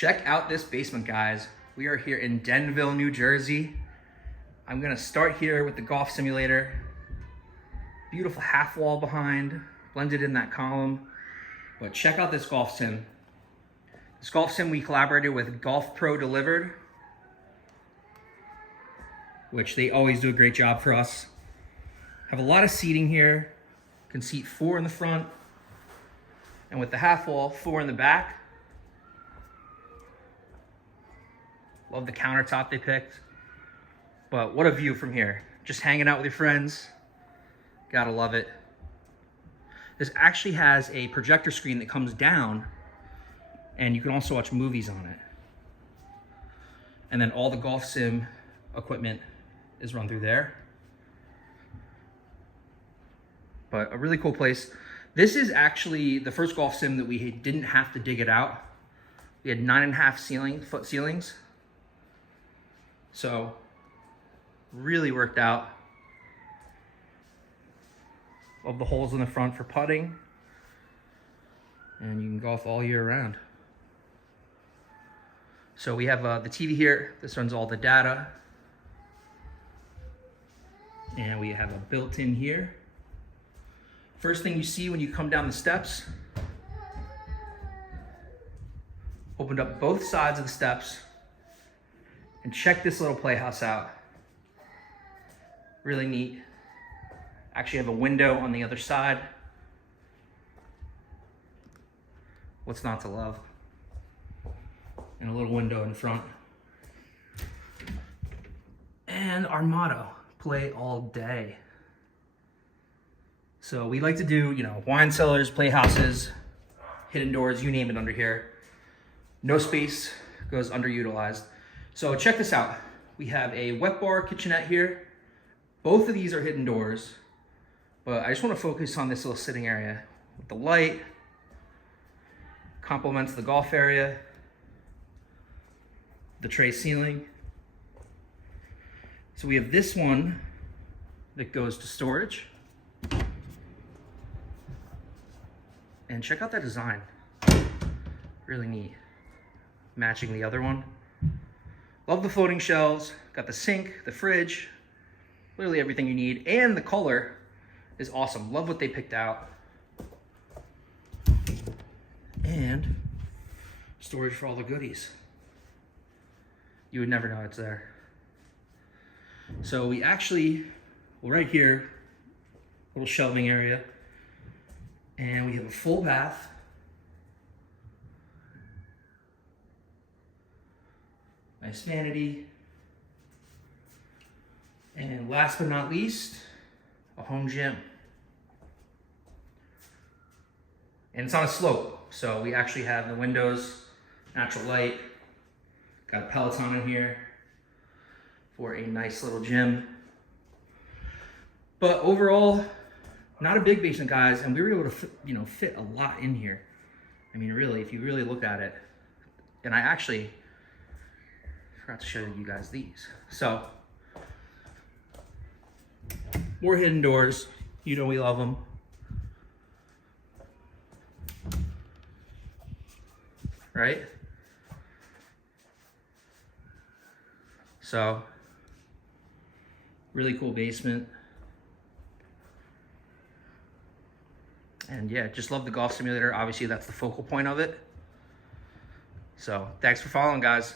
Check out this basement, guys. We are here in Denville, New Jersey. I'm gonna start here with the golf simulator. Beautiful half wall behind, blended in that column. But check out this golf sim. This golf sim we collaborated with Golf Pro Delivered, which they always do a great job for us. Have a lot of seating here. Can seat 4 in the front, and with the half wall, 4 in the back. Love the countertop they picked. But what a view from here. Just hanging out with your friends. Gotta love it. This actually has a projector screen that comes down, and you can also watch movies on it. And then all the golf sim equipment is run through there. But a really cool place. This is actually the first golf sim that we didn't have to dig it out. We had 9.5 foot ceilings. So really worked out. Love the holes in the front for putting. And you can golf all year round. So we have the TV here. This runs all the data. And we have a built-in here. First thing you see when you come down the steps, opened up both sides of the steps, and check this little playhouse out. Really neat. Actually have a window on the other side. What's not to love? And a little window in front. And our motto, play all day. So we like to do, wine cellars, playhouses, hidden doors, you name it under here. No space goes underutilized. So check this out. We have a wet bar kitchenette here. Both of these are hidden doors, but I just want to focus on this little sitting area with the light. Complements the golf area. The tray ceiling. So we have this one that goes to storage. And check out that design. Really neat. Matching the other one. Love the floating shelves. Got the sink, the fridge, literally everything you need. And the color is awesome. Love what they picked out. And storage for all the goodies. You would never know it's there. So we actually, right here, little shelving area. And we have a full bath. Nice vanity. And last but not least, a home gym. And it's on a slope, so we actually have the windows, natural light, got a Peloton in here for a nice little gym. But overall, not a big basement, guys, and we were able to fit a lot in here. I mean, really, if you really look at it. And I actually forgot to show you guys these. So, more hidden doors. You know we love them. Right? So, really cool basement. And yeah, just love the golf simulator. Obviously, that's the focal point of it. So, thanks for following, guys.